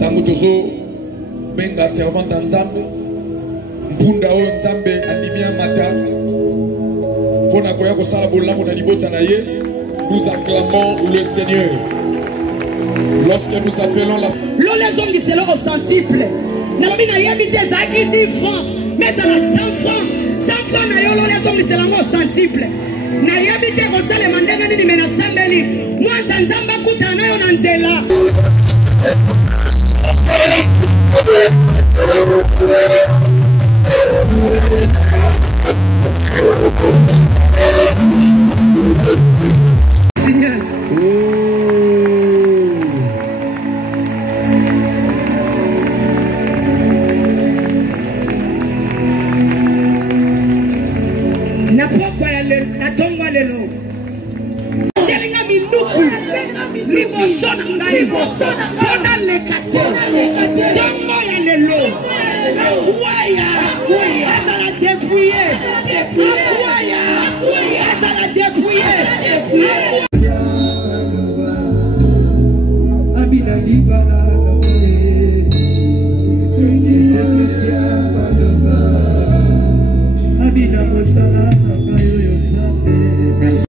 Tango tozo benga servant Nzambe. Mpunda o Nzambe animia mata. Pona koya ko sala bolambo na libota na ye. Nous acclamons le Seigneur. Lorsque nous appelons la... Les hommes qui se l'ont au centuple. Nalobi na yebite zaki 10 francs. Mais ça a 100 francs. 100 francs na yolo les hommes qui se l'ont au centuple. Na yebite ko sala mandenge nini mena sambeli. Moi Nzamba kutana yo na nzela. Seigneur.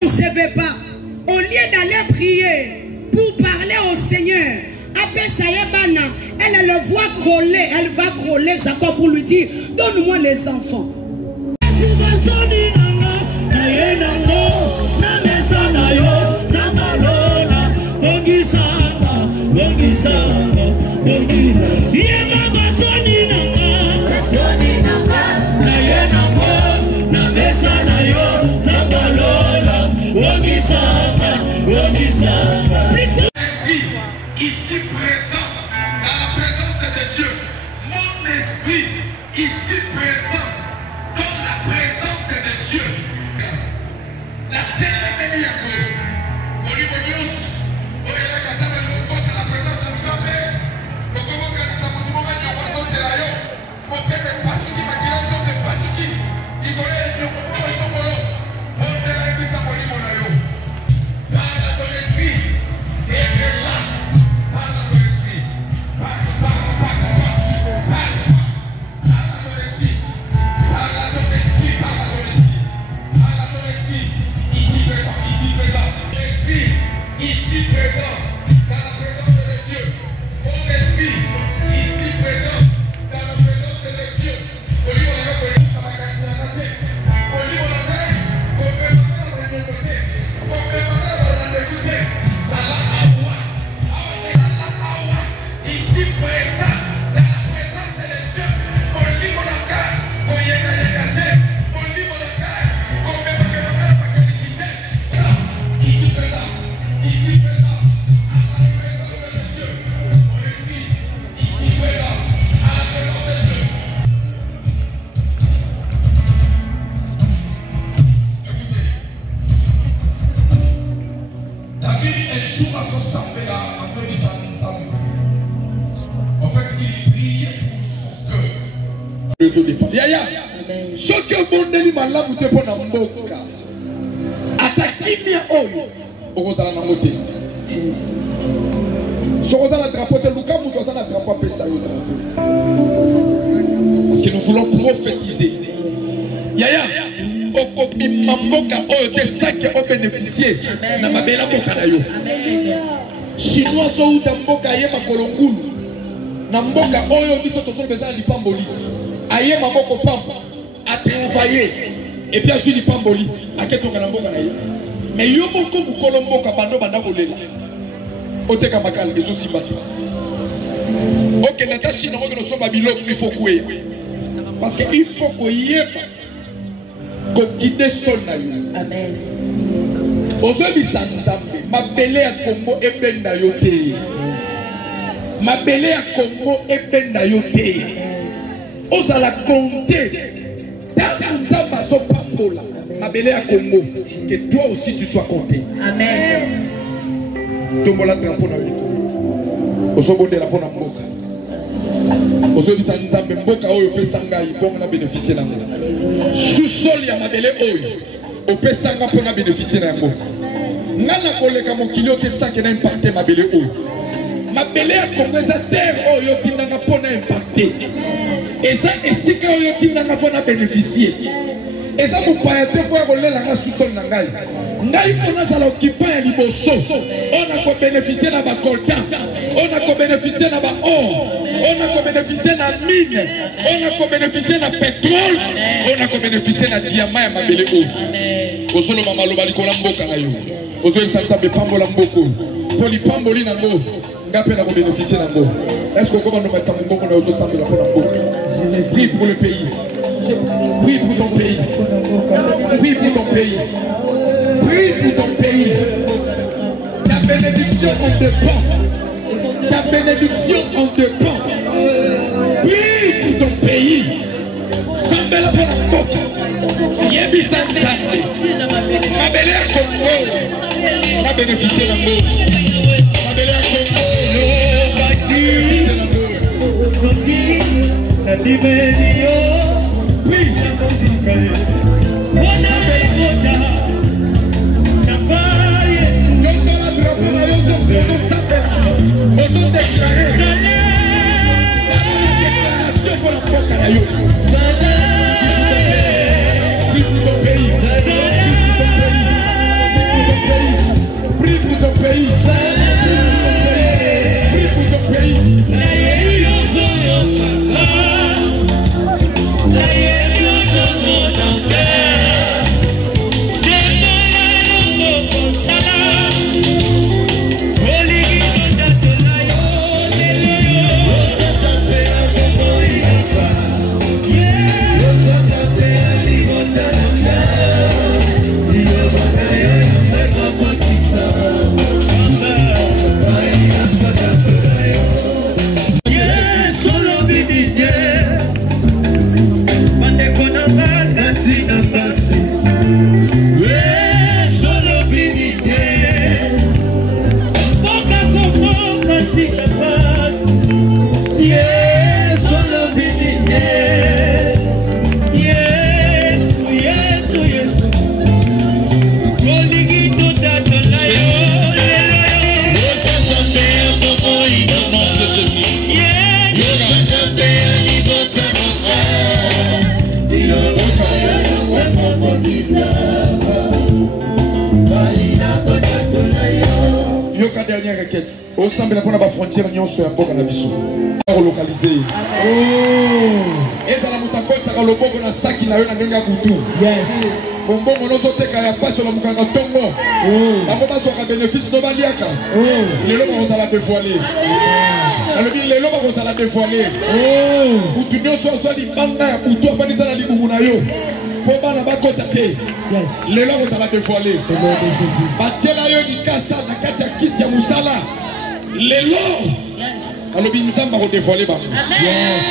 Ne savez pas, au lieu d'aller prier pour parler au Seigneur, après ça elle le voit crouler, elle va crouler Jacob pour lui dire donne-moi les enfants. Ici présent, dans la présence de Dieu, mon esprit ici présent, dans la présence de Dieu. La terre est liée. Au niveau de Dieu, au lieu de la présence de Dieu, au comment que nous sommes tout le monde en présence de la yo, au peuple pas ce qui m'a dit l'autre, pas ce qui, il connaît le moment de son bolo, on est là et puis ça m'a dit mon ayo. Parle à ton esprit, et que là. Ici présent, dans la présence de Dieu, mon esprit, ici présent, dans la présence de Dieu, au niveau de la côté, ça va casser la tête, au niveau de la tête, on peut faire dans le côté, on peut faire dans le côté, ça l'a awa, ici présent, dans la présence de Dieu, au niveau de la tête, on y est cassé, au niveau de la tête, on peut faire la félicité, ici présent. Ici présent, à la présence de Dieu, mon esprit, ici présent, à la présence de Dieu. Écoutez, David un jour a ressemblé à Frère Santam. En fait, il priait pour son cœur. Yaya, ce que mon ami m'a là, vous êtes pour la mboka. Attaquez bien oyo. Ozala na moté. Ozala na drapeau de Luka, nous ozala na drapeau pesa. Parce que nous voulons prophétiser. Yaya, okobi mamboka oyo te saki o bénéficier na mabela mboka na yo. Chinois so uta mboka yeba kolongulu. Na mboka oyo biso tozo bezala lipamboli. Aye maboko pamba a travailler et puis a suivi lipamboli. Aketonga na mboka na yo. Mais yo moko mukolo mboka bando banda kolela oteka makala ezo simba ok natashi na ngoko so babiloko il faut kwe parce que il faut ko yeba ko guider son na yo. Amen. Ozo bisanzambe mabele ya Kongo ebenda yo te, mabele ya Kongo ebenda yo te, ozala compter tant nzamba so papola mabele ya Congo, que toi aussi tu sois compté. Amen. Tombola drapeau na yo. Osobo de la fona mboka. Osobi sanzambe mboka oyo pesa ngai ponga na bénéficier na ngo. Sous-sol ya mabele oyo opesa nga ponga bénéficier na ngo. Ngana koleka mokili ote sake na impacter mabele oyo. mabele ya Congo eza terre oyo tindanga pona impacter eza esika oyo tindanga pona bénéficier eza mopaya te po ya kolelanga susoli na ngai ngai fo nazala occupant ya liboso on a kobénéficier na bacoltan on a kobénéficier na baor on a kobénéficier na mine on a kobénéficier na pétrole on a kobénéficier na diamant ya mabele oyo ozoloba maloba likolo mboka na yo ozoyebisa nzambe pambola mboko po lipamboli nango nga mpe na kobénéficier nango est-ce que okoma ndomatisa moboko na ozosambela mpo na mboka prie pour le pays. Prie pour ton pays. Prie pour ton pays. Prie pour ton pays. Ta bénédiction en dépend. Ta bénédiction en dépend. Prie pour ton pays. Sambela pour la boca. Yebisa Nzambe. Mabele ya Congo. Ma bénéficier la boca. Mabele ya Congo. Dernière requête. Au sein de la frontière, nous sommes relocalisés. Et ça la montagne, ça le bon na saki na yo na ndenga kutu. Yes. Bon bon on ozo teka ya passe la mukanga tongo. Abo ba so ka bénéfice no baliaka. Lelo ba ko la dévoiler. Alors lelo ba ko la dévoiler. Kutu nyoso so di banga ya kutu afani sana libumu na yo. Faut pas la bakota te. Lelo ko la dévoiler. Batiela yo nikasa na kati ya kiti ya musala. Lelo. Alors bi nzamba ko dévoiler ba. Yes.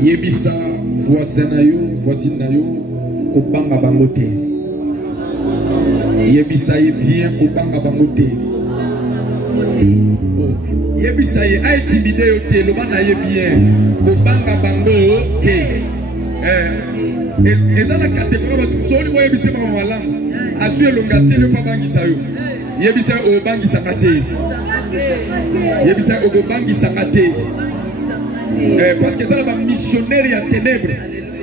Yebisa voisin na yo, voisine na yo, ko banga bangote. Yebisa ye bien ko banga bangote. Yebisa ye a intimidé yo te, lo bana ye bien ko banga bango te. Eza na catégorie batu soli mo yebisa ba malamu. Asu elongati le fa bangisa yo. Yebisa o bangisa kate. Yebisa o bangisa kate. Parce que ça va missionnaire ya ténèbres.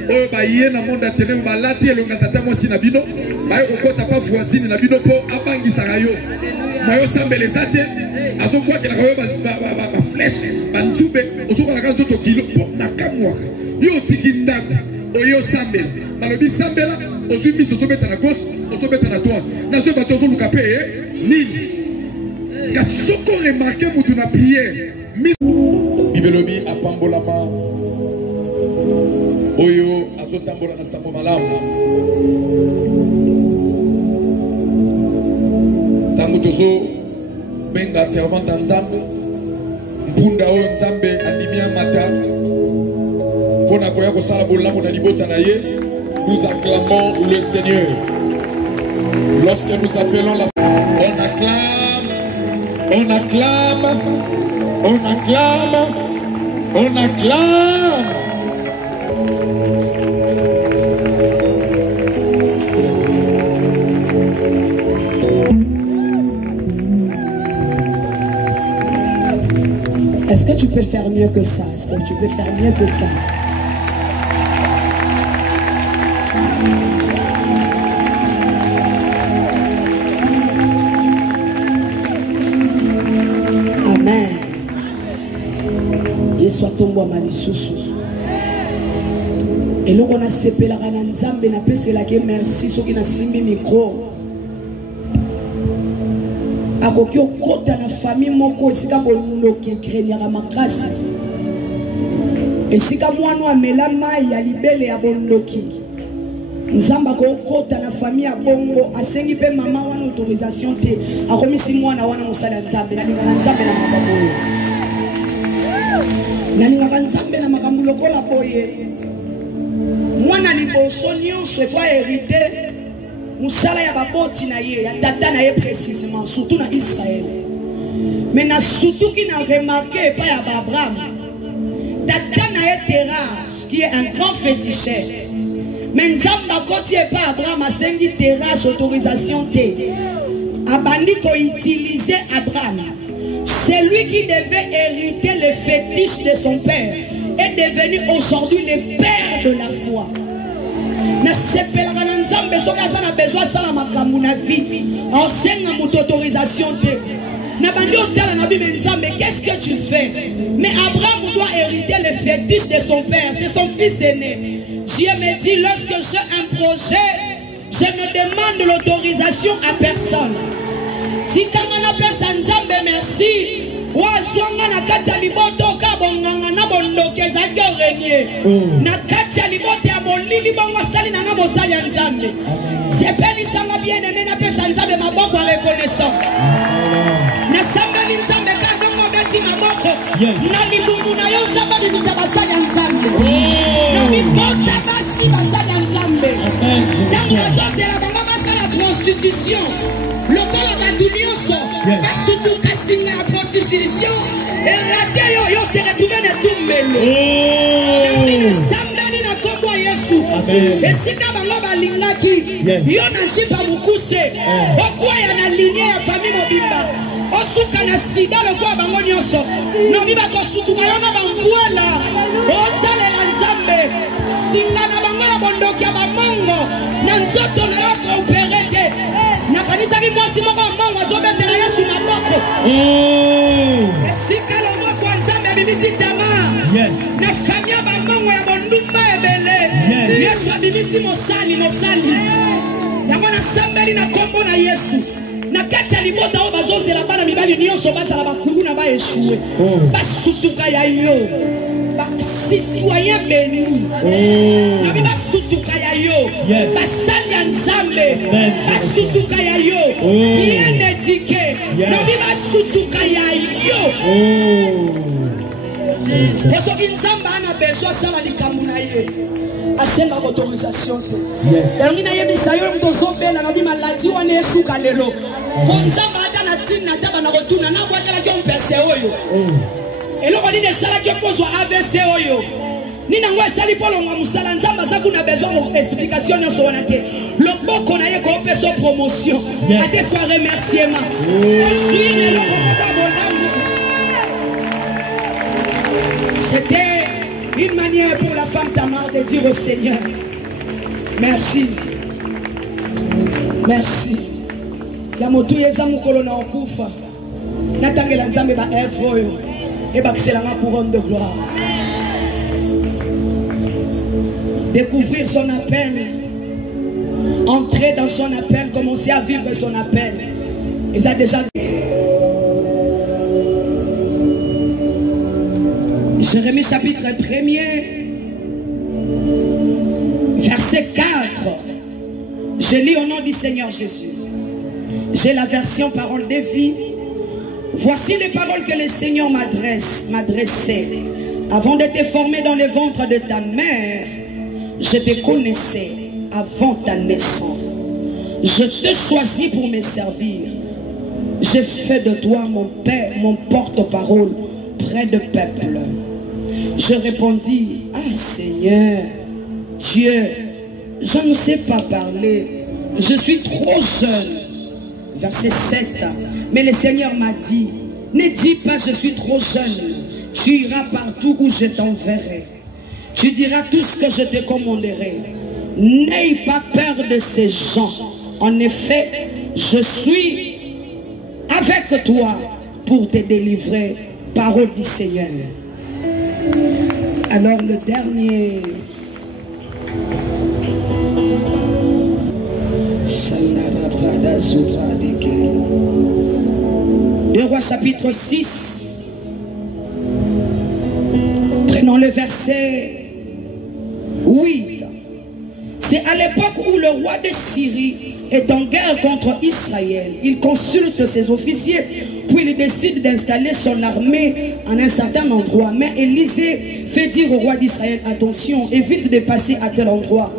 Oh ba yena monde ya ténèbres ba lati elongata ta mosi na bino. Ba yo kota pa voisine na bino po abangisa yo. Ma yo sambele zate. Azo kwa ke na yo ba flèche, ba ntube, ozo kwa ka nzoto kilo na kamwa. Yo tikindanga. Oyo sambela. Balobi sambela, ozo miso so beta na gauche, ozo beta na droite. Na zo bato zo luka pe nini. Ka soko remarquer mutu na prière. Bibelobi apambolama oyo azotambola na sambo malamu tango tozo benga servant Nzambe mpunda oyo Nzambe andimia mataka pona koya kosala bolamu na libota na ye. Nous acclamons le Seigneur. Lorsque nous appelons la... On acclame, on acclame, on acclame, on acclame. Est-ce que tu peux faire mieux que ça? Est-ce que tu peux faire mieux que ça? Amen. Yesu atombo malisusu. Et là on a sepelaka na nzambe na peselaki merci soki na simbi micro. Akoki okota na famille moko esika bondoki kreniaka makasi. Esika mwana amela mai ya libele ya bondoki. Nzamba kokota na famille ya bongo asengi pe mama wana autorisation te. Akomisi mwana wana mosala nzambe na lingana nzambe na makambo. Na lingana nzambe na makambo lokola boye. Mwana liboso nyonso efo hérité. Musala ya baboti na ye, ya tata na ye précisément, surtout na Israël. Mais na surtout qui n'a remarqué pas ya Abraham. Tata na ye Terach, qui est un grand féticheur. Mais nzamba koti e pas Abraham a sengi Terach autorisation te. Abandi ko utiliser Abraham. Celui qui devait hériter les fétiches de son père est devenu aujourd'hui le père de la foi. Na sepelaka na nzambe soki aza na besoin asala makambo na vie asenga moto autorisation te na bandi otala na bible nzambe qu'est-ce que tu fais? Mais Abraham doit hériter les fétiches de son père, c'est son fils aîné. Dieu me dit lorsque j'ai un projet je ne demande l'autorisation à personne. Tikanga na pesa nzambe merci wazwanga na kati ya liboto kabonganga na bondoke ezaki orenye na kati ya liboto ya molili bongo asali na nga mosali ya nzambe sepelisanga bien aimé na pesa nzambe maboko ya reconnaissance nasambeli nzambe ka ndongo obeti maboko na libumu na yo nzambe abimisa basali ya nzambe na mibota basi basali ya nzambe ntango bazozela bango basala ya prostitution lokola bato nyonso basutuka singa ya prostitution elate yo se retrouve na tumbelo nasambeli na kombo ya Yesu esika bango balingaki yo na jipa mokuse okwaya na linie ya famille mobimba osuka na sida lokola bango nyonso nobi bakosutuma yo na bamvuela osalela nzambe singa na bango ya bondoki ya bamongo na nzoto na yo koopere te nakanisaki mwasi moko mongo azobetela Yesu maboko esika loboko ya nzambe abimisi Tamar na famille ya bamongo ya bondumba ebele Yesu abimisi mosali yango nasambeli na kombo na Yesu na kati ya libota oyo bazozela bana mibali nyonso bazala bakulu na baeshue basutuka ya yo citoyen béni nabi basutuka ya yo basali ya nzambe basutuka ya yo bien éduqué nabi basutuka ya yo soki nzambe ana besoin asala likambo na ye asenga autorisation te elongi nayebisa yo moto ozobela nabi maladi wana esuka lelo po nzambe ata na ntina ata bana kotuna nabwakelaki ompese oyo eloko nini esalaki okozwa AVC oyo nini yango esali mpo longa mosala nzambe aza kuna besoin explication nyonso wana te loboko na ye koopesa promotion ate swa remerciement osuine eloko moko bolangu. C'était une manière pour la femme Tamar de dire au Seigneur merci merci ya motu yeza mukolo na okufa natangela nzambe ba œuvre oyo et bakselanga couronne de gloire. Découvrir son appel, entrer dans son appel, commencer à vivre son appel. Et ça déjà. Jérémie chapitre 1er, verset 4. Je lis au nom du Seigneur Jésus. J'ai la version parole de vie. Voici les paroles que le Seigneur m'adressait. Avant de te former dans le ventre de ta mère, je te connaissais avant ta naissance. Je te choisis pour me servir. J'ai fait de toi mon père, mon porte-parole près de peuple. Je répondis, ah Seigneur, Dieu, je ne sais pas parler. Je suis trop jeune. Verset 7. Mais le Seigneur m'a dit, ne dis pas je suis trop jeune. Tu iras partout où je t'enverrai. Tu diras tout ce que je te commanderai. N'aie pas peur de ces gens. En effet, je suis avec toi pour te délivrer. Parole du Seigneur. Alors le dernier. Deux Rois chapitre 6. Prenons le verset 8. C'est à l'époque où le roi de Syrie est en guerre contre Israël. Il consulte ses officiers, puis il décide d'installer son armée en un certain endroit. Mais Élisée fait dire au roi d'Israël, attention, évite de passer à tel endroit.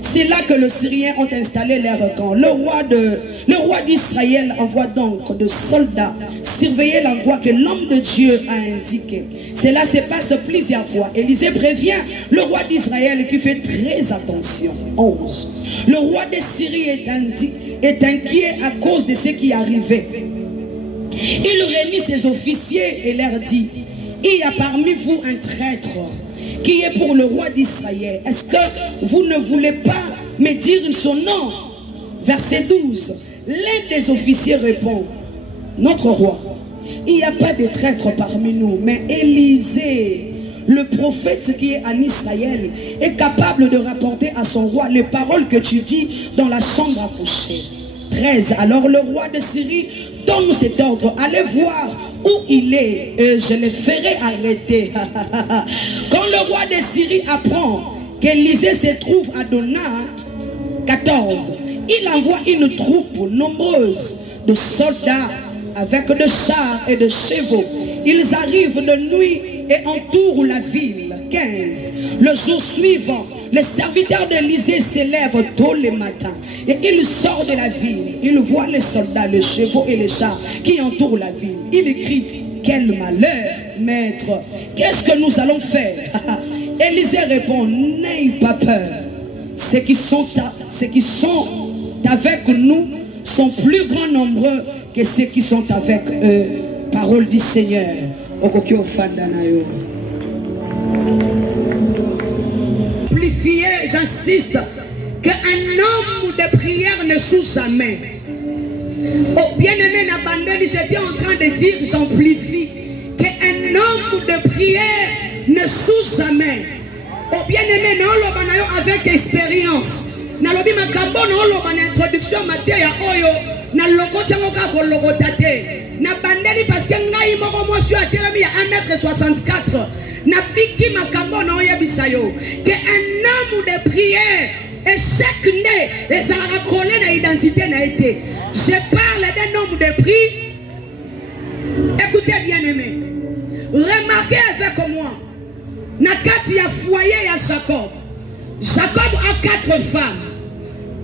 C'est là que les Syriens ont installé leur camp. Le roi d'Israël envoie donc de soldats surveiller l'endroit que l'homme de Dieu a indiqué. Cela se passe plusieurs fois. Élisée prévient le roi d'Israël qui fait très attention. 11. Le roi de Syrie est inquiet à cause de ce qui arrivait. Il réunit ses officiers et leur dit, il y a parmi vous un traître qui est pour le roi d'Israël. Est-ce que vous ne voulez pas me dire son nom? Verset 12. L'un des officiers répond, notre roi, il n'y a pas de traître parmi nous, mais Élisée, le prophète qui est en Israël, est capable de rapporter à son roi les paroles que tu dis dans la chambre à coucher. 13. Alors le roi de Syrie donne cet ordre, allez voir où il est, et je le ferai arrêter. Quand le roi de Syrie apprend qu'Élisée se trouve à Donat, 14, il envoie une troupe nombreuse de soldats avec de chars et de chevaux. Ils arrivent de nuit et entourent la ville. 15. Le jour suivant, les serviteurs d'Élisée s'élèvent tôt le matin et il sort de la ville. Il voit les soldats, les chevaux et les chars qui entourent la ville. Il crie, quel malheur, maître, qu'est-ce que nous allons faire? Élisée répond, n'aie pas peur. Ceux qui sont avec nous sont plus grand nombreux que ceux qui sont avec eux. Parole du Seigneur. Amplifié, j'insiste, qu'un homme de prière ne joue jamais. Oh, bien-aimé Nabandeli, j'étais en train de dire, j'amplifie, qu'un homme de prière ne joue jamais. Oh, bien-aimé, avec expérience. Nalobi makambo na oloba na introduction mateya oyo na lokoti yango kako lokotate na bandeli parce que ngai moko mwasi atelemi ya 1m64 na biki makambo na oyebisa yo que un homme de prière et chaque né ezalaka collé na identité na été. Je parle d'un homme de prière. Écoutez bien aimé, remarquez avec moi na kati ya foyer ya Jacob. Jacob a 4 femmes.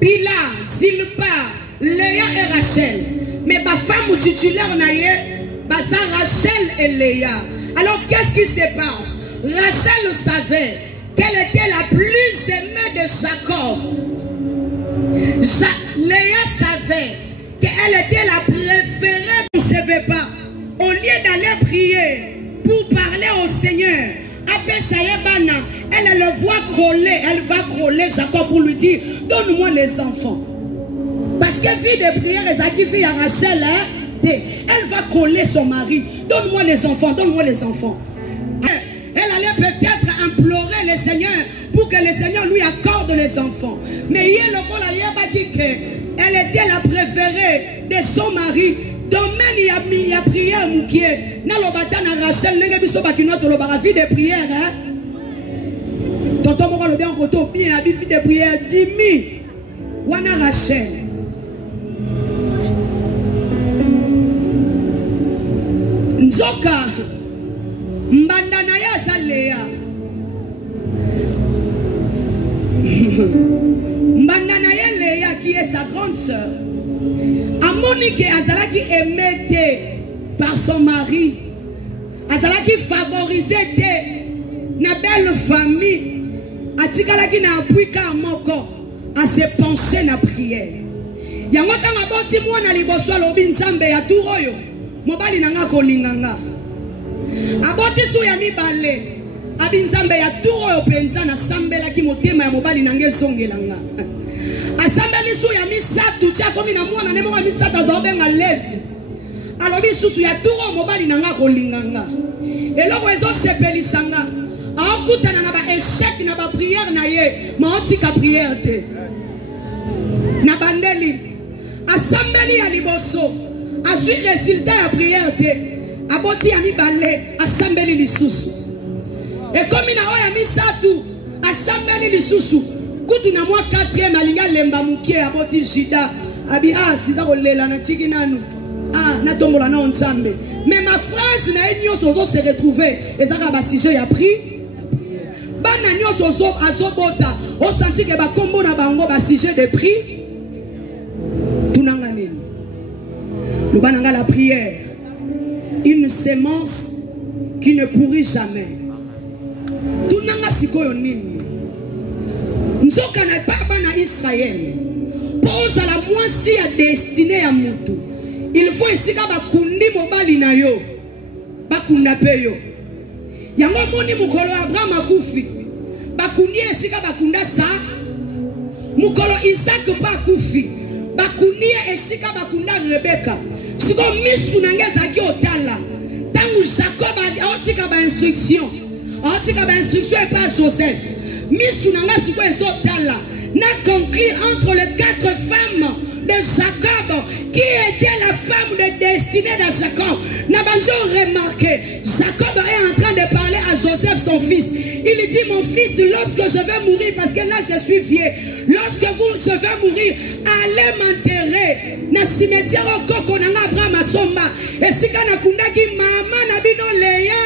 Bila, Zilpa, Léa et Rachel. Mais ma femme titulaire n'a ça Rachel et Léa. Alors qu'est-ce qui se passe? Rachel savait qu'elle était la plus aimée de Jacob. Léa savait qu'elle était la préférée. Vous ne savez pas. Au lieu d'aller prier pour parler au Seigneur, elle le voit coller, elle va coller Jacob pour lui dire, donne-moi les enfants. Parce que vie de prière, elle vit à Rachel, hein, elle va coller son mari, donne-moi les enfants, donne-moi les enfants. Elle allait peut-être implorer le Seigneur pour que le Seigneur lui accorde les enfants. Mais elle était la préférée de son mari. Domaine il y a prière moukié. Na lobata na Rachel nenge biso bakinoto lobara vie de prière hein. Tonton moko lobi en koto bien abi vie de prière 10 000. Wana Rachel. Nzoka mbanda na ya Léa. Mbanda na ya Léa qui est sa grande sœur. Amonique azalaki aimée par son mari. Azalaki favorisé na belle famille. Atikalaki na apuika moko à se pencher na prière. Yango tanga boti mwana liboso alobi nzambe ya turoyo mobali nanga kolinganga. Aboti su ya mibale abi nzambe ya turoyo penza na sambelaki motema ya mobali nange songelanga. Asambeli su ya misatu tia komi na mwana nemo wa misatu azobenga levi. Alobi susu ya turo mobali nanga kolinganga. Eloko ezo sepelisanga. Aokutana na ba échec na ba prière na ye, ma otika prière te. Na bandeli asambeli ya liboso asui résultat ya prière te. Aboti ya mibale asambeli lisusu. E komi na oya misatu asambeli lisusu. Kutu na mwa 4e alinga lemba mukie aboti jida. Abi siza kolela na tiki nanu. Na tombola na nzambe. Mais ma phrase na enyo sozo se retrouver ezaka ba sujet ya pri. Bana nyo sozo azobota o senti ke ba kombo na bango ba sujet de pri. Tunanga nini? Le bananga la prière. Une sémence qui ne pourrit jamais. Tunanga sikoyo nini? Nzoka na papa na Israël. Pose à la moisi à destinée à mutu. Il faut ici que bakundi mobali na yo. Bakunda pe yo. Yango moni mukolo Abraham akufi. Bakundi esika bakunda sa. Mukolo Isaac pa akufi. Bakundi esika bakunda Rebecca. Siko misu nangeza ki otala. Tangu Jacob a otika ba instruction. Otika ba instruction et pas Joseph. Misu nanga siko esotala. N'a conclu entre les 4 femmes de Jacob, qui était la femme de destinée de Jacob. Nabanjo remarqué, Jacob est en train de parler à Joseph, son fils. Il dit, mon fils, lorsque je vais mourir, parce que là je suis vieux, lorsque je vais mourir, allez m'enterrer. Na cimetière au Koko Nanga Abraham Asomba. Et si kana kundaki maman nabino Léa,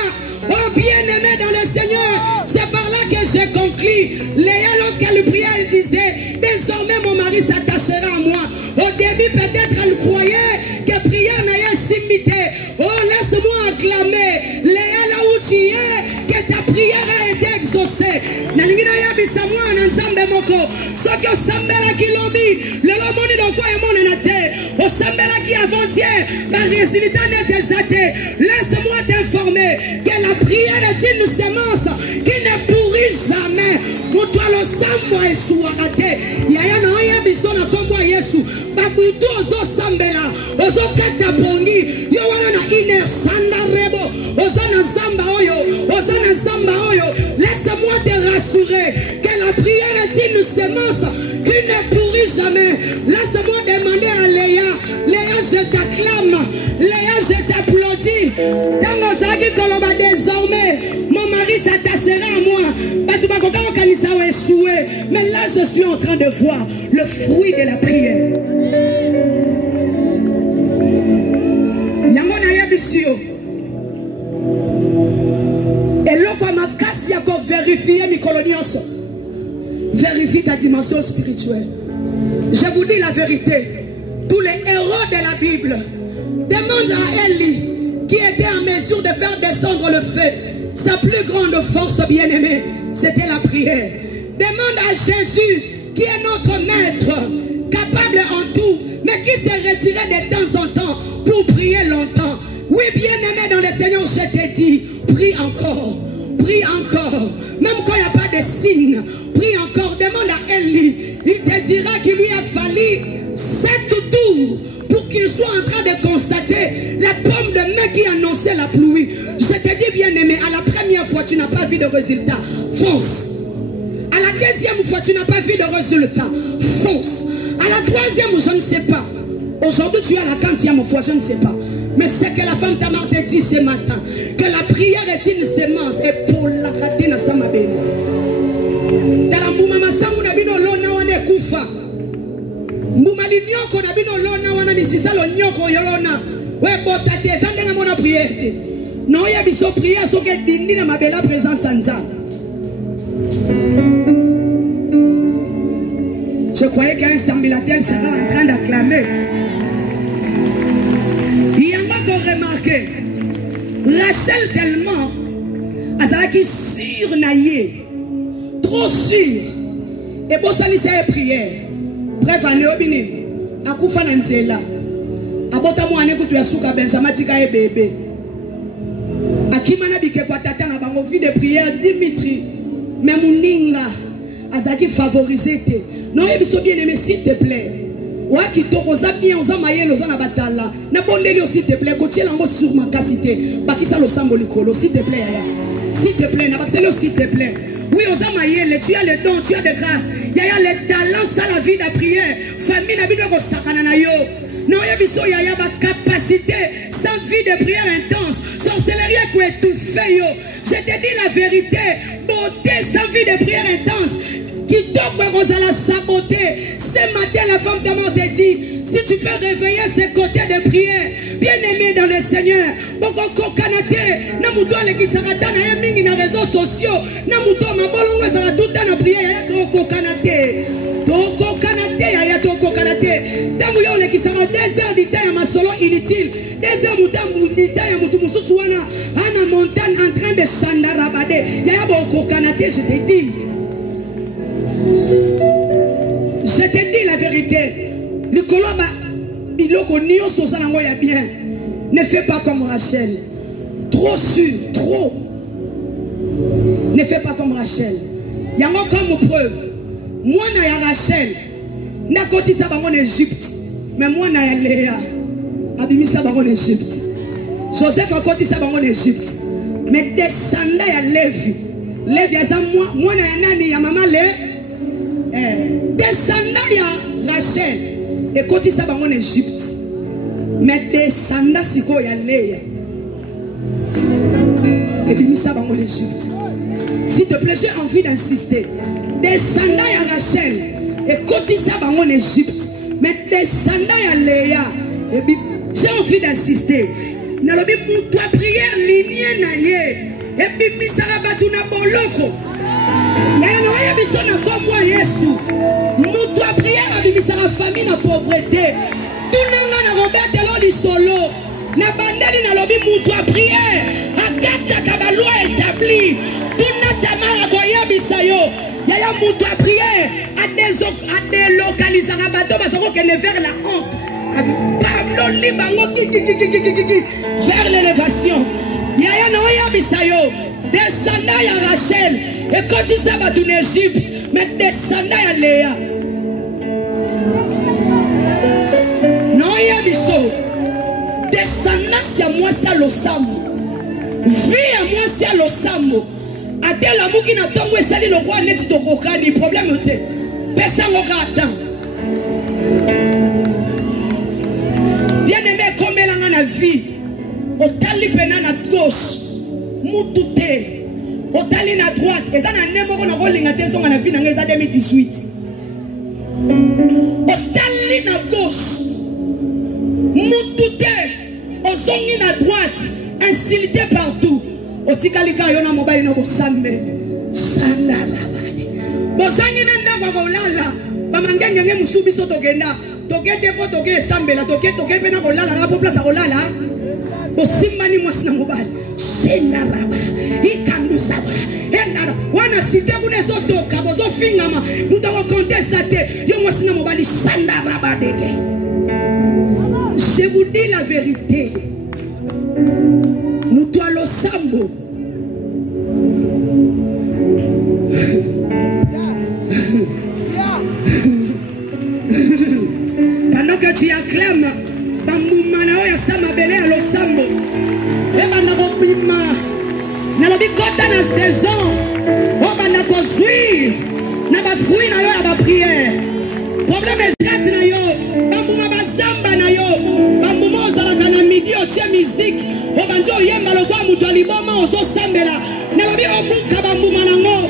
oh bien-aimé dans le Seigneur, c'est par là que j'ai conclu. Léa, lorsqu'elle priait, elle disait, désormais mon mari s'attachera à moi. Au début, peut-être elle croyait que prière n'a simité. Oh, laisse-moi acclamer. Léa, là où tu es, que ta prière a été exaucée. Nalingina yabisa mwana nzambe moko. Soki osambela kilobi, lelo moni dokwa emona na te. Osambela ki avant-hier, ma résultat n'est zate. Laisse-moi t'informer que la prière est une sémence qui ne pourrit jamais. Mutwalo sambo esuwakate. Yaya na oya biso na kombo Yesu. Babutu ozo sambela, ozo kata pongi. Yo wana na ine sanda rebo. Ozo na zamba oyo, ozo na zamba oyo. Laisse-moi te rassurer que la prière est une sémence qui ne pourrit jamais. Laisse-moi demander à Léa. Léa, je t'acclame. Léa, je t'applaudis. Tango zaki koloba désormais, mon mari s'attachera à moi. Mais là, je suis en train de voir le fruit de la prière. Yangona yabisio. Et là, comme un casse, yako vérifier mes colonies. Vérifie ta dimension spirituelle. Je vous dis la vérité. Tous les héros de la Bible demandent à Élie, qui était en mesure de faire descendre le feu. Sa plus grande force, bien-aimée, c'était la prière. Demande à Jésus, qui est notre maître, capable en tout, mais qui s'est retiré de temps en temps pour prier longtemps. Oui, bien-aimé dans le Seigneur, je te dis, prie encore. Prie encore. Même quand il n'y a pas de signe, prie encore. Demande à Élie. Il te dira qu'il lui a fallu 7 tours pour qu'il soit en train de constater la pomme de main qui annonçait la pluie. Je te dis, bien-aimé, à la première fois, tu n'as pas vu de résultat. Fonce. À la deuxième fois, tu n'as pas vu de résultat. Fonce. À la troisième, je ne sais pas. Aujourd'hui, tu es à la 40e fois, je ne sais pas. Mais c'est que la femme Tamar te dit ce matin, que la prière est une sémence. Et pour la rater, na samabe. Dans la mouma masangu na bino lona wane kufa. Mouma li nyoko na bino lona wana misisa lo nyoko yolona. We botate, zande na mona prière. Non, il y a biso prière, so ke dindi na mabela présence sanza. Je croyais qu'un semblatel sera en train d'acclamer. Il y en a qui ont remarqué. Rachel tellement, elle est sûre, trop sûre. Et bon, ça c'est une prière. Bref, on est au bini. À coup fan là. À bon temps, on est écouté à souka Benjamin tika et bébé. À qui mana bike kwa tata na bango vie de prière Dimitri. Mais mon ninga, azaki favorisé te. Non, il est bien aimé s'il te plaît. Ouais, qui toko za bien, oza maye, oza na batala. Na bondeli s'il te plaît. Quand tu es là, sur ma casité. Bakisa lo sambolikolo, s'il te plaît. S'il te plaît, na bakisa lo s'il te plaît. Oui, oza maye, tu as le don, tu as de grâce. Yaya le talent, ça la vie de prière. Famille na bino ko sakana na yo. Non, yabiso yaya ba capacité, sans vie de prière intense. Sorcellerie ko étouffé yo. Je te dis la vérité, beauté sans vie de prière intense. Qui tombe la saboter. Ce matin, la femme d'Amor te dit, si tu peux réveiller ces côtés de prière, bien aimé dans le Seigneur, boko kanate, na muto aleki sakata na yemingi na réseaux sociaux, na muto mabolongo sara tout dans la prière, toko kanate, ya toko kanate. Tamu yo leki sara 2 heures d'ita ya masolo inutile, 2 heures mutambu d'ita ya mutu mususu wana, ana montagne en train de chandarabade, ya boko kanate, je te dis. Je te dis la vérité. Ne fais pas comme Rachel. Trop sûr, trop. Ne fais pas comme Rachel. Il y a comme preuve. Moi, je suis Rachel. Je suis en Égypte. Mais moi, je suis Léa. Je suis en Égypte. Joseph a côté en Égypte. Mais descendant à Lévi. Lévi a moi, je suis maman descendant à Rachel. Et côté ça en Égypte. Mais descendant si quoi y a Léa. Et puis ça en Égypte. S'il te plaît, j'ai envie d'insister. Descendant à Rachel. Et côté ça en Égypte. Mais descendant à Léa. Et puis j'ai envie d'insister. Nalobi moutoua prière lignée naïe. Et puis misara batuna boloko. Yaya biso na komwa Yesu. Moutoua prière abimisara famille na pauvreté. Tout nanga na Robert Elodi solo. Na bandeli na lobi moutoua prière. Akata kabaloi établi. Tout na tamara koya bisayo. Yaya moutoua prière. A délocaliser un bateau parce qu'on est vers la honte. Vers l'élévation. Yaya na oya bisayo. Descendant à Rachel. Et quand tu s'en vas en Égypte, mais descendant à Léa. Non, il y a des choses. Descendant, c'est moi, c'est l'osamo. Vie à moi, c'est l'osamo. A tel l'amour qui n'a pas de salut, le roi n'est pas de problème. Personne ne attend. Bien aimé, comme elle a la vie, au talibana à gauche, moutouté. Au talibana à droite, et ça n'a pas de rôle dans la vie dans 2018. Au talibana à gauche, moutouté, au zongin à droite, insulté partout. Au tikalika yona mobile no bosambe, sandala bani. Bosangina ndava volala, bamangenge nge musubi soto genda. Tokete po toke sambela, toke pena volala, na po place volala. Bosimani mwasina mobile, shenaraba, ikandu sawa. Endara, wana site kune soto kabozo fingama, mutako contesta te, yo mwasina mobile shandaraba deke. Je vous dis la vérité. Nous toi le sambo. Pendant que tu acclames, Bamboumana ya sama belé à lo sambo. Et bandako bima. Na lobi kota na saison. O bandako jouir. Na ba fruit na yo ya ba prière. Problème est na yo. Bambouma ba samba na yo. Bambouma ozala kana midi o tia musique. O banjo yemba lo kwa muto liboma ozo sambela. Na lobi obuka bambouma nango.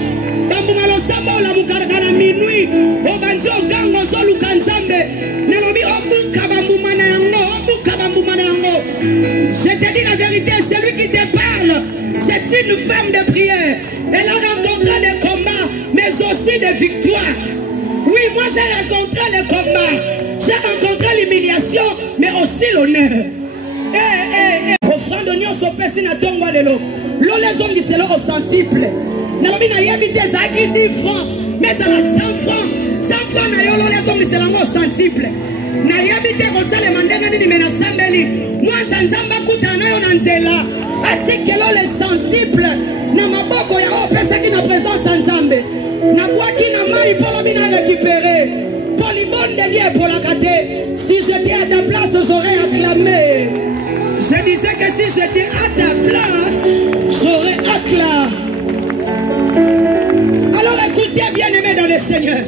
Bambouma lo sambo la mukaraka minuit. O banjo gango zo luka nzambe. Na lobi obuka bambouma nango. Obuka bambouma nango. Je te dis la vérité, celui qui te parle, c'est une femme de prière. Elle a rencontré des combats, mais aussi des victoires. Oui, moi j'ai rencontré le combat, j'ai rencontré l'humiliation, mais aussi l'honneur. Offrande nyonso pesi na tongo lelo. Lo les hommes disent au centuple. Nalobi na yebite zaki 10 francs, mais ça na 100 francs. 100 francs na yo lo les hommes disent au centuple. Na yebite ko sale mandenge nini mena sambeli. Moi janzamba kutana yo na nzela. Atikelo le centuple na maboko ya opesa ki na présence nzambe. Na boaki na mari polo bina récupérer. Polybonne de lié pour la kate. Si j'étais à ta place, j'aurais acclamé. Je disais que si j'étais à ta place, j'aurais acclamé. Alors écoutez, bien-aimés dans le Seigneur.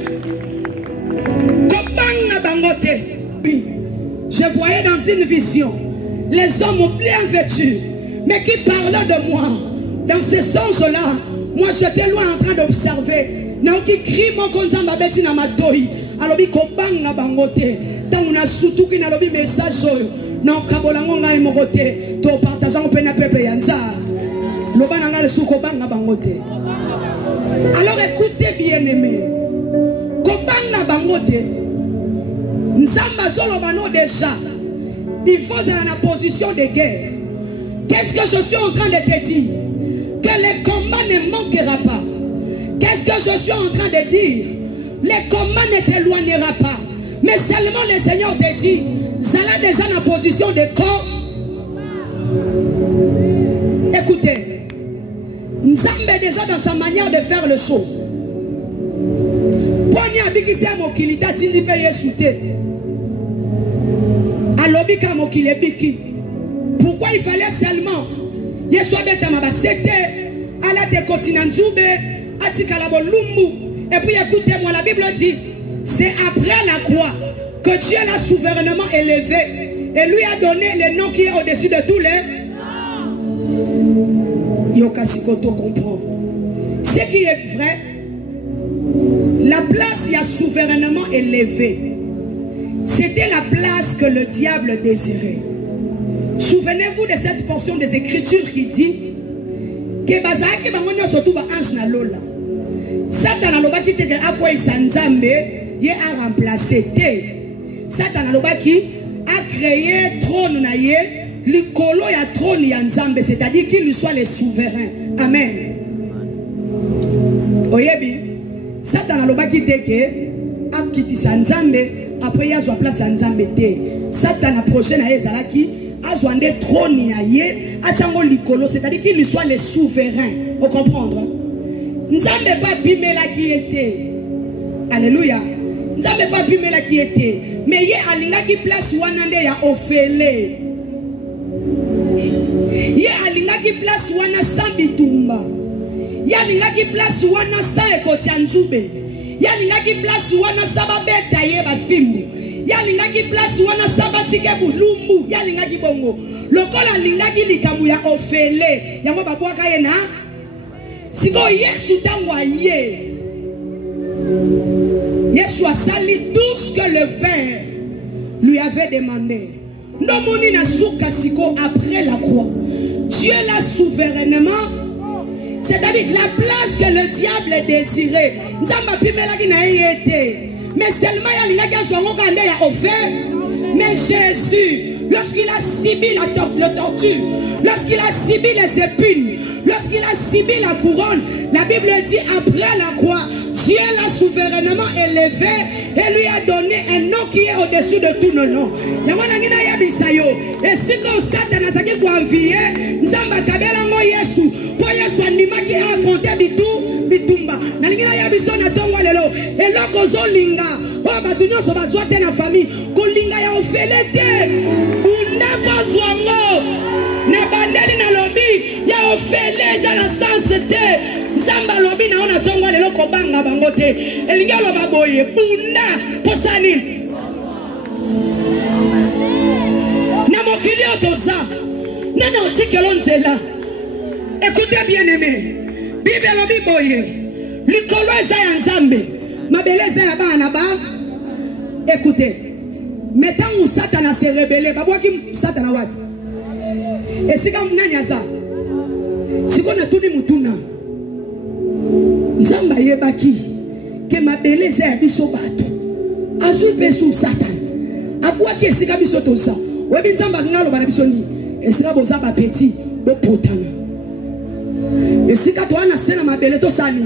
Je voyais dans une vision les hommes bien vêtus, mais qui parlaient de moi. Dans ce sens-là, moi j'étais loin en train d'observer. Qui crie mon konzamba beti na matoi. Alors bi kobanga bangote. Tant on a surtout qui n'a le message. Non kabolango ngai mokote. To partageant pena peuple yanza. Lobana nga le sou kobanga bangote. Alors écoutez bien aimé. Kobanga bangote. Nzamba zolobano déjà. Il faut être dans la position de guerre. Qu'est-ce que je suis en train de te dire? Que le combat ne manquera pas. Qu'est-ce que je suis en train de dire? Le combat ne t'éloignera pas. Mais seulement le Seigneur te dit, ça là déjà dans la position de corps. Écoutez, Nzambe est déjà dans sa manière de faire les choses. Pourquoi il fallait seulement c'était à la continent et puis écoutez-moi, la Bible dit c'est après la croix que Dieu l'a souverainement élevé et lui a donné le nom qui est au-dessus de tous les Yokasikoto comprend. Ce qui est vrai, la place y a souverainement élevé. C'était la place que le diable désirait. Souvenez-vous de cette portion des Écritures qui dit que Bazaki Bangonia surtout va ange na lola. Satan a l'obaki te a quoi Sanzambe y a remplacé te. Satan a l'obaki a créé trône na ye, l'ikolo ya trône ya Nzambe, c'est-à-dire qu'il lui soit le souverain. Amen. Oyebi, Satan a l'obaki te ke a kiti Sanzambe après y a soit place Nzambe te. Satan a projet na ye zalaki a zoande trône ya ye a tchango l'ikolo, c'est-à-dire qu'il lui soit le souverain. Vous comprendre? Nzambe pas bimela qui était. Alléluia. Nzambe pas bimela qui était. Mais ye alinga qui place wanande ya ofele. Ye alinga qui place wana sambitumba. Ye alinga qui place wana sa ekotianzube. Ye alinga qui place wana sababeta ye bafimbu. Ye alinga qui place wana sabatike bulumbu. Ye alinga qui bongo. Lokola alinga qui likamu ya ofele. Yango babwaka ye na Siko Yesu tangwa ye. Yesu a sali tout ce que le Père lui avait demandé. Nomoni na souka siko après la croix. Dieu l'a souverainement. C'est-à-dire la place que le diable désirait. Nzamba pimela ki na yete. Mais seulement ya linga ki aswango kande ya offert. Mais Jésus, lorsqu'il a subi la torture, lorsqu'il a subi les épines, lorsqu'il a subi la couronne, la Bible dit après la croix, Dieu l'a souverainement élevé et lui a donné un nom qui est au-dessus de tous nos noms. Et si comme Satan a dit qu'on envier, nous avons tabela mo Yesu, pour Yesu anima qui a affronté bitumba. Nalingina ya biso na tongo lelo. Et là kozo linga, oh batunyo so bazwa te na famille, ko linga ya ofelete. Una pozwango. Na bandeli na lobi ya ofele za na sansete. Nzamba lobi na ona tongo lelo ko banga bangote. Elinga lo baboye bunda posani. Na mokili otosa. Nana otikelo nzela. Écoutez bien aimé. Bible lobi boye. Likolo eza ya Nzambe. Mabele eza ya bana ba. Écoutez. Metangu Satan se rebelle. Babwaki Satan wadi. Et si quand nani aza. Si qu'on a tout dit mutuna. Nzamba yebaki. que ma belle c'est biso bato azui pesu satan abwa ki esika biso toza webi nzamba ngalo bana biso ni esika boza ba petit bo potana esika to ana sena ma belle to sani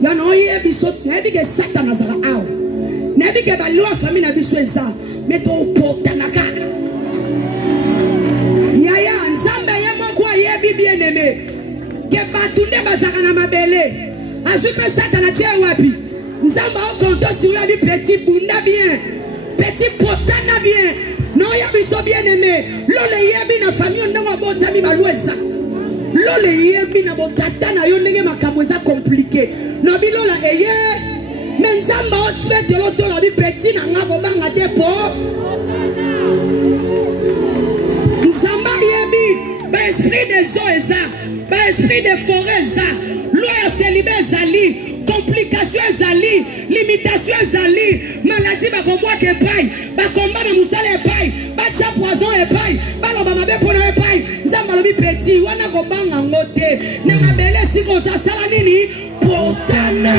ya no ye biso nebi ke satan azara aw nebi ke ba lo famille na biso eza mais to potana ka ya nzamba ye moko ye bi bien aimé ke batunde bazaka na ma belle azui pe satan a tie wapi nzamba o konto si ya bi petit bunda bien petit potana bien non ya biso bien aimé lole yebi na famille ndongo botami balweza lole yebi na botata na yo ndenge makambo eza compliqué no bilola eye mais nzamba o tretelo to la bi petit na nga ko banga te po nzamba yebi ba esprit des eaux eza ba esprit des forêts eza loi célibé zali complication ezali, limitation ezali, maladie bakomwa ke pai, bakomba na musala epai, batia poison epai, baloba mabe pona epai, nzamba lobi petit, wana kobanga ngote, na mabele siko sa sala nini, potana.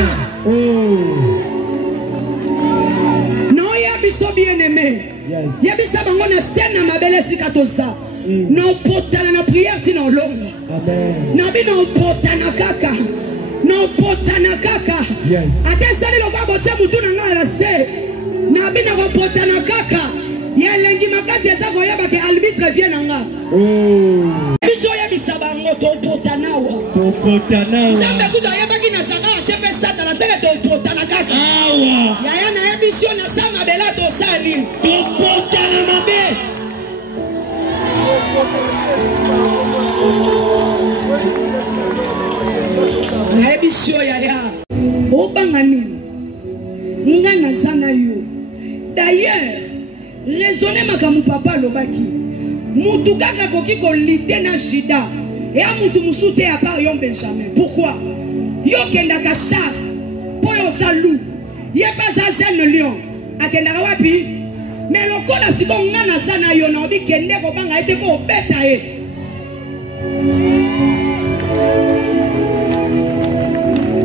Non ya biso bien aimé. Ya bisa bango na scène na mabele sika toza. Non potana na prière ti na longa. Amen. Na bi no potana kaka. No potana kaka. Yes. Ate sali lo babo cha mutu na ngala se. Na bina ko potana kaka. Ya lengi makazi eza ko yaba ke arbitre vient na nga. Biso ya bisabango to potana wa. To potana wa. Sambe kudo yaba kina saka chepe sata na saka to potana kaka. Awa. Ya na emission na sama bela to sali. To potana mabe. Na ebisho ya obangani ngana sana yo. D'ailleurs raisonner makamu papa lobaki mutu kaka koki ko lite na shida et a mutu musute à part yon Benjamin. Pourquoi? Yo kenda ka chasse po yo salou ye pas jeune lion akenda ka wapi mais lokola siko ngana sana yo na obi kende ko banga ete ko beta e.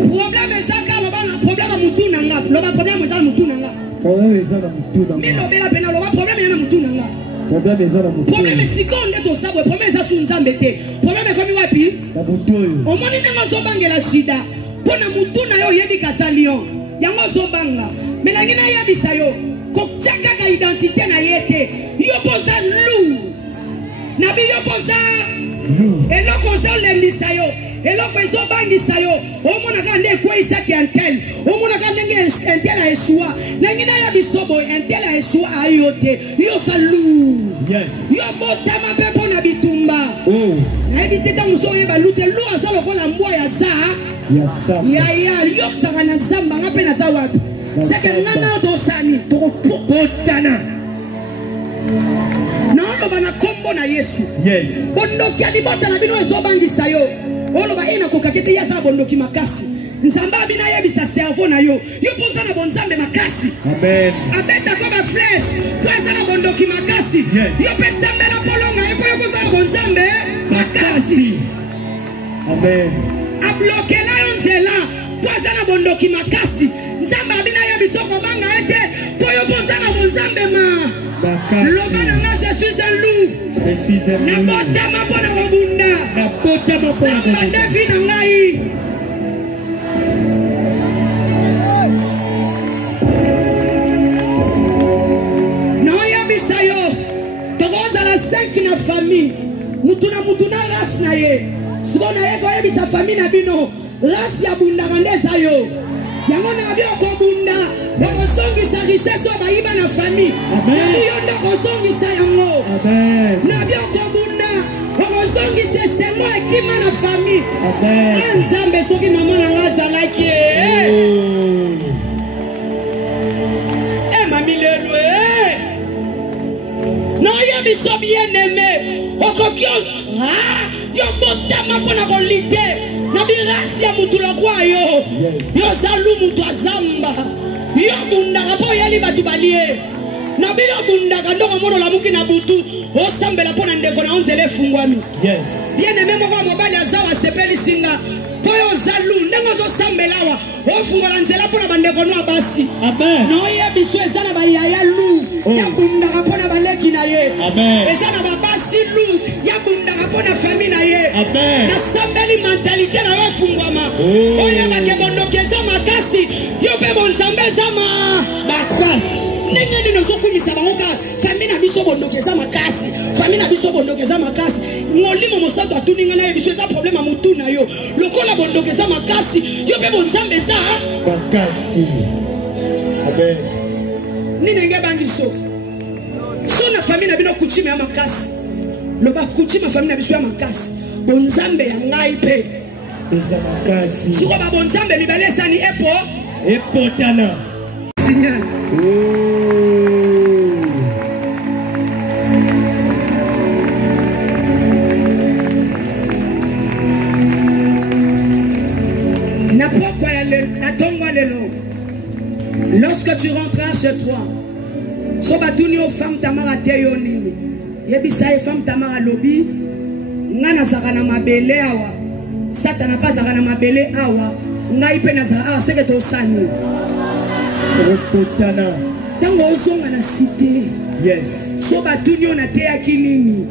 Problème ezaka loba problème mutu nanga loba problème ezaka mutu nanga problème ezaka mutu nanga mais lobela pena loba problème yana mutu nanga problème ezaka mutu problème sikonde to sabwe problème eza sunzambe te problème komi wapi na mutu yo omoni nanga zo bangela shida pona mutu na yo yebi kasalion yango zo banga mais nangina yebisa yo ko chaka ka identité na yete yo posa lou na bi yo posa eloko zo lembisa yo eloko ezo bangisa yo omona ka nde ko isaki antel omona ka ndenge entel a esua nangina ya bisobo entel a esua ayote yo salu yes yo botama pepo na bitumba na ebite ta muso yeba lute lu asalo ko la mbwa ya sa ya yo sanga na zamba ngape na za wapi seke ngana to sani to potana na loba na kombo na Yesu yes bondoki alibota na bino ezo bangisa yo oloba ina kokakete ya za bondoki makasi nzamba bina yebisa cerveau na yo yo posa na bonzambe makasi amen abeta ko ba flesh posa na bondoki makasi yo pesembela polonga epo yo posa na bonzambe makasi amen ablokela yo nzela posa na bondoki makasi nzamba bina yebiso ko banga ete po yo posa na bonzambe Lobana, je suis un loup. Je suis un loup. Nabotama pona wabunda. Nabotama pona wabunda. Samba defi nangai. Noya bisayo. Togoza la 5 na famille. Mutuna race na ye. Sibona ye ko yebisa famille na bino. Race ya bunda ngandeza yo. Yango na bio ko bunda. Bakosongi sa richesse oba iba na famille. Amen. Yonda kosongi sa yango. Amen. Na bio ko bunda. Bakosongi se semo ekima na famille. Amen. Nzambe soki mama na ngaza like mami lelo non ya biso bien aimé. Okokyo yo botama pona ko lite. Na birasi ya mutu lokwa yo. Yo salu mutu azamba. Yo bunda po yali batu balie. Na Nabila bundaka ndoko mono la muki na butu. Osambela pona ndeko na onzele fungwami. Yes. Bien aimé moko mobali azawa sepeli singa. Poyo zalu ndengo zo sambelawa. Ofungola nzela pona bandeko no abasi. Amen. Na oye biso ezana ba yaya lu. Ya bundaka pona baleki na ye. Amen. Ezana ba basi lu. Ya bundaka pona famille na ye. Amen. Na sambeli mentalité na yo fungwama. Oye makebondokeza makasi. Yo pe bonzambe zama. Makasi. Nengeni nozokunisa bangoka famille na biso bondokeza makasi. Famille na biso bondokeza makasi. Molimo mosanto atuninga na biso eza problème mutu na yo. Lokola bondokeza makasi. Yo pe bonzambe za makasi. Amen. Ninenge bangi so. So na famille na bino kuchime ya makasi. Loba kuchime famille na biso ya makasi. Bonzambe ya ngai pe. Eza makasi. Siko ba bonzambe libale sani epo. Epo tana. Signal. Lorsque tu rentreras chez toi, sobatuni o femme tamara teyo nini. Yebisa e femme tamara lobi, ngana sakana mabele awa. Satana pas sakana mabele awa. Ngai pe na sa seke to sani. Repotana. Tango osonga na cité. Yes. Sobatuni o na teya kinini.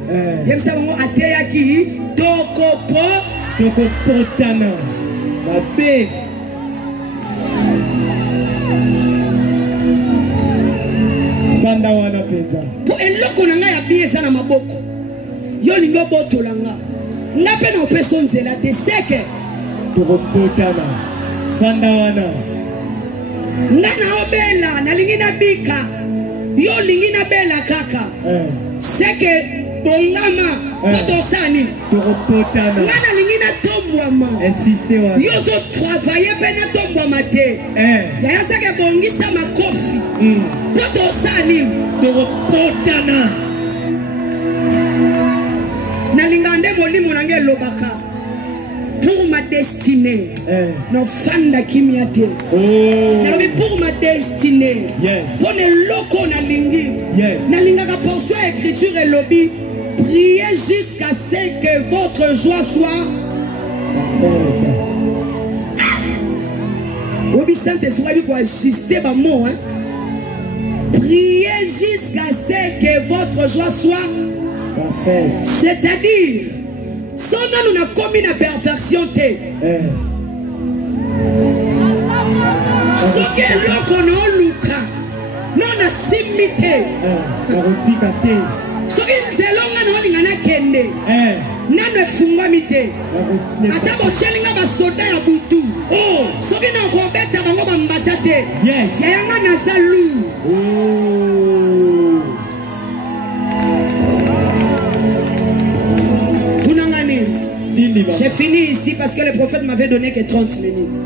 Yebisa bango ateya ki tokopo. Tokopotana. Mabe. Fanda wana penza. Po eloko na nga ya biye sana maboko. Yo lingo boto langa. Nga pe na opeso nzela te seke. Tokopotana. Fanda wana. Nga na obela na lingi na bika. Yo lingi na bela kaka. Seke bongama poto sani. Tokopotana. Nga na lingi na tombwama. Insiste wana. Yo zo travailler pe na tombwama te. Ya seke bongisa makofi. Poto sani. Tokopotana. Nalingande molimo nange lobaka. Pour ma destinée. Non fanda kimiate. Nalobi pour ma destinée. Yes. Pour ne loko na lingi. Yes. Nalingaka portion écriture et lobby. Priez jusqu'à ce que votre joie soit. Obi Saint-Esprit ko ajuster ba mot hein. Priez jusqu'à ce que votre joie soit. C'est-à-dire, si nous n'avons commis la perfection, ce qui est là qu'on a Luca, nous avons simité. Ce qui est là qu'on a kende, nous avons fungwamité. Atabo tchelinga ba soda ya butu. Ce qui est là qu'on a bango bambatate. Yes. Yanga na salu. J'ai fini ici parce que le prophète m'avait donné que 30 minutes.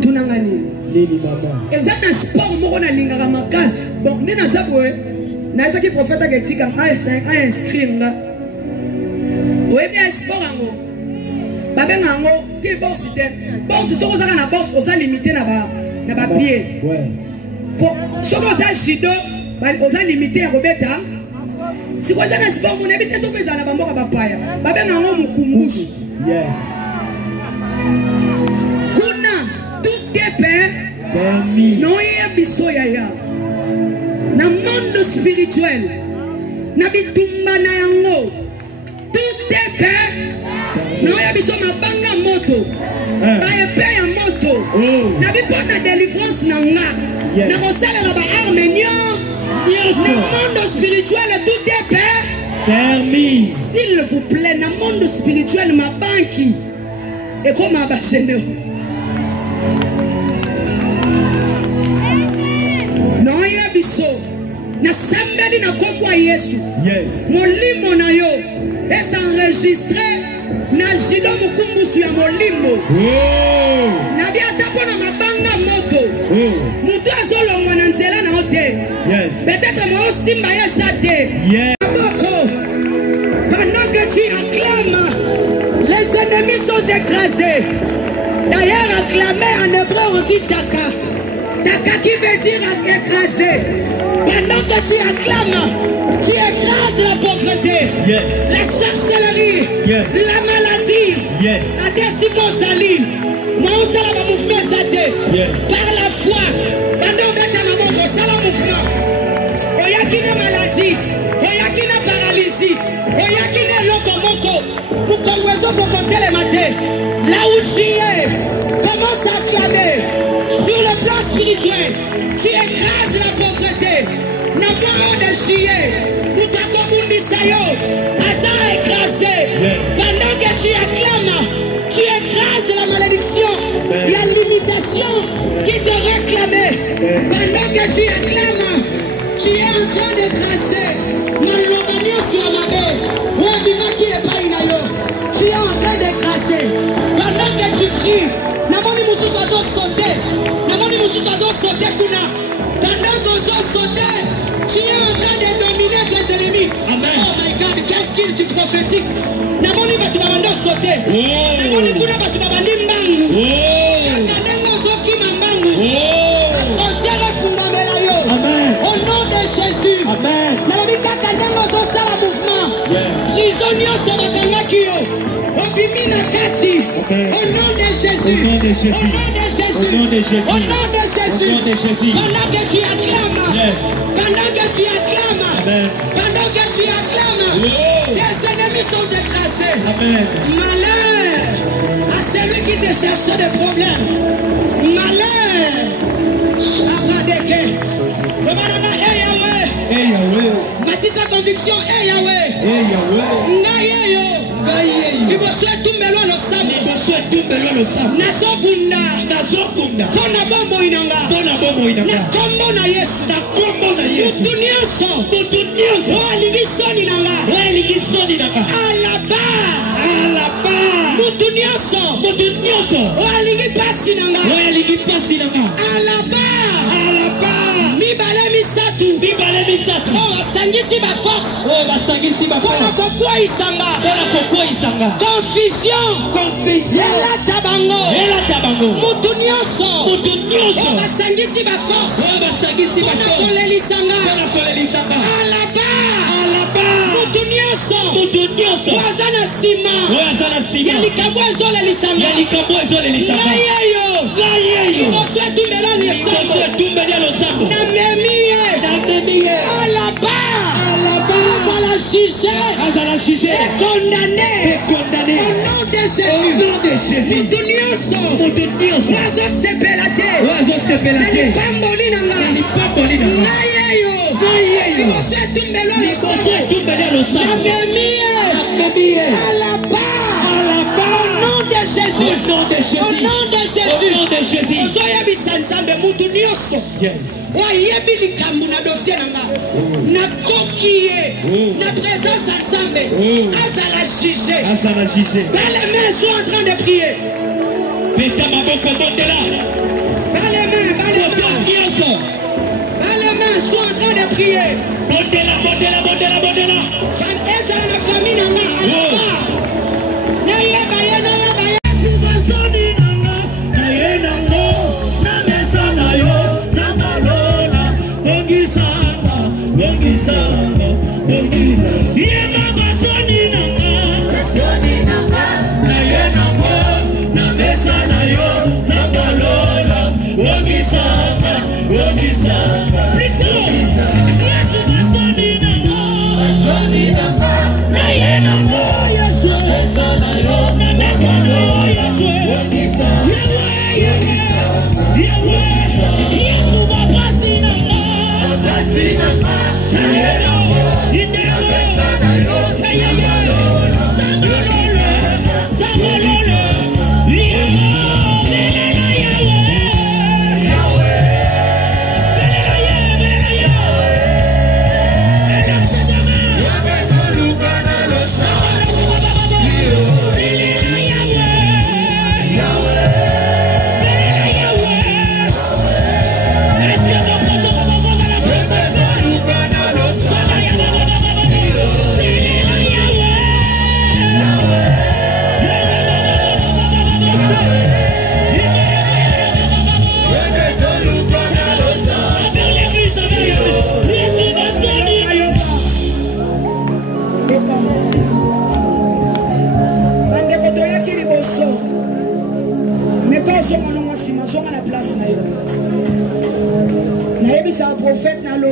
Tunangani. Et ça un sport moko na lingaka makasi. Bon, ndena sabwe. Na ça qui prophète aketika a inscrit nga. Oui bien sport ango. Babenga ango ti box te. Box soko saka na box osa limité na ba pied. Ouais. Pour soko sa shido, osa limité ya kobeta. Si vous avez un sport, vous n'avez pas de choses à la bamboka bapaya. Babenga ngo mukumbusu. Yes. Kuna tout est permis. Non yebiso yaya. Na monde spirituel. Na bitumba na yango. Tout est permis. Non yebiso mabanga moto. Ba epé ya moto. Na bipona délivrance na nga. Na kosala na ba arménien. Dans le monde spirituel, tout est permis. S'il vous plaît, dans le monde spirituel, ma banque est comme ma bachene. Non, il y a biso. Na sambeli na komwa Yesu. Yes. Molimo na yo est enregistré na jido mukumbusu ya molimo. Na biata pona mabanga moto. Mutu azolongo na nzela na ote. Yes. Peut-être moi aussi maya sate. Yes. Pendant que tu acclames, les ennemis sont écrasés. D'ailleurs, acclamer en hébreu on dit taka. Taka qui veut dire écraser. Pendant que tu acclames, tu écrases la pauvreté, Yes. la sorcellerie, Yes. la maladie. Yes. Yes. Par la foi, pendant que ta maman fait le mouvement, il y a qui a maladie, il y a qui a paralysie, il y a qui a locomoco, pour qu'on puisse compter les matins. Là où tu es, commence à acclamer. Sur le plan spirituel, tu écrases la pauvreté. N'a pas de chier, pour ta commune Sayo, hasard écrasé. Pendant que tu acclames, tu écrases la malédiction. Il y a l'imitation qui te réclame. Pendant que tu acclames, tu es en train d'écraser. Tu es en train d'écraser. Pendant que tu cries, Namoni Moussous oiseau sauter. Namoni Moussous oiseau sauter kuna. Pendant que tu sauter, tu es en train de dominer tes ennemis. Amen. Oh my God, quel kill tu prophétique. Namoni batu babando sauter. Namoni kuna batu babandi mbangu. Kakanengo zoki mambangu. La frontière est fondamentale. Amen. Au nom de Jésus. Amen. Nalobi kakanengo zo sala mouvement. Prisonniers se bakangakio. Obimina kati. Au nom de Jésus. Au nom de Jésus. Au nom de Jésus. Au nom de Jésus. Pendant que tu acclames. Pendant que tu acclames. Pendant que tu acclames. Tes ennemis sont écrasés. Malheur à celui qui te cherche des problèmes. Malheur. Chabadeke. Hey Yahweh. Baptise conviction. Hey Yahweh. Hey Yahweh. Nayeyo. Il va souhaiter tout melon le sable. Il va souhaiter tout melon le sable. Nazobunda. Nazobunda. Kona bombo inanga. Kona bombo inanga. Na kombo na Yesu. Na kombo na Yesu. Mutunioso. Mutunioso. Waligisoni nanga. Waligisoni nanga. Alaba. Alaba. Mutunioso. Mutunioso. Waligipasi nanga. Waligipasi nanga. Alaba. Alaba. Mibale misatu. Mibale misatu. Oh, asangisi ba force. Oh, asangisi ba force. Kona kokwa isanga. Kona kokwa isanga. Confusion. Confusion. Ela tabango. Ela tabango. Mutunioso. Mutunioso. Oh, asangisi ba force. Oh, asangisi ba force. Kona kolelisanga. Kona kolelisanga. Alaba. Alaba. Mutunioso. Mutunioso. Wazana sima. Wazana sima. Yalikabwa zole lisanga. Yalikabwa zole lisanga. Nayeyo. Nayeyo. Moswe tumbelani esambo. Moswe tumbelani esambo. Namemiye. Namemiye. Alaba. Alaba. Azala jugé. Azala jugé. Et condamné. Et condamné. Au nom de Jésus. Au nom de Jésus. Mutunioso. Mutunioso. Wazo sepelate. Wazo sepelate. Nalipamboli nanga. Nalipamboli nanga. Nayeyo. Nayeyo. Moswe tumbelani esambo. Moswe tumbelani esambo. Namemiye. Namemiye. Alaba. Alaba. Au nom de Jésus. Au nom de Jésus. Au nom de Jésus. Au nom de Jésus. Ozoya bisanzambe mutunioso. Yes. Wayebi likambu na dossier nanga. Na kokiye. Na présence à Nzambe. Azala jugé. Azala jugé. Dans les mains sont en train de prier. Beta maboko botela. Dans les mains, dans les mains. Dans les mains sont en train de prier. Botela, botela, botela, botela. Ezala la famille nanga. Alaba. Naye baye, naye baye. Kubasoni nanga. Naye nango. Namesa nayo. Namalola. Bongisanga. Bongisanga. Bongisanga. Yema basoni nanga. Basoni nanga. Naye nango. Namesa nayo. Zamalola. Bongisanga. Bongisanga. Yesu basoni nanga. Basoni nanga. Naye nango. Yesu.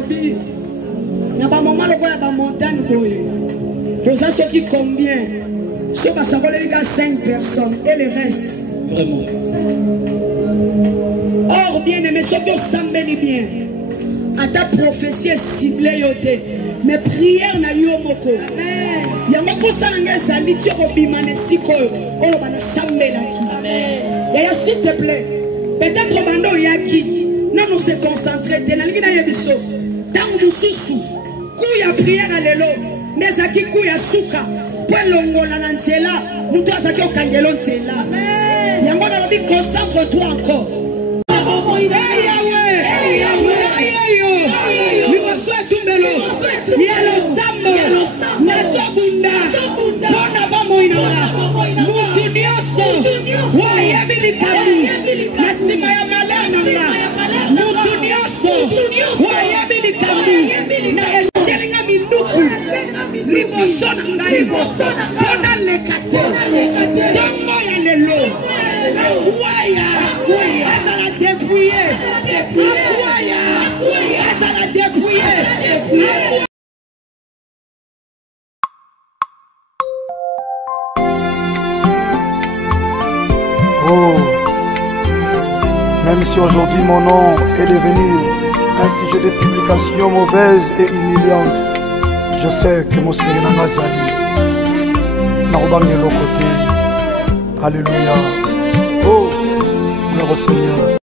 lobby. Na ba moment le quoi ba montagne boye. Pour ça ceux qui combien? Ceux qui savent les gars 5 personnes et le reste. Vraiment. Or bien aimé ceux qui savent bien. À ta prophétie ciblée yote. Mais prière na yo moko. Amen. Yango ko salanga ezali ti ko bimane siko oyo bana sambela ki. Amen. Ya s'il te plaît. Peut-être bando yaki. Non nous se concentrer te na lingi na yebiso. Tangu mususu. Ku ya prière alelo. Nezaki ku ya suka. Pelongola na nzela. Mutu azaki okangelo nzela. Amen. Yango na lobi concentre-toi encore. Yelo sambo naso bunda bona bamoina mutu nyoso waya bilikamu nasima ya malana mutu nyoso waya bilikamu na eshelinga minuku libosona ngai bona lekate tomo ya lelo waya asala dépouiller waya asala dépouiller. Oh, même si aujourd'hui mon nom est devenu un sujet de publication mauvaise et humiliante, je sais que mon Seigneur n'a pas sali. Alléluia. Oh, mon Seigneur.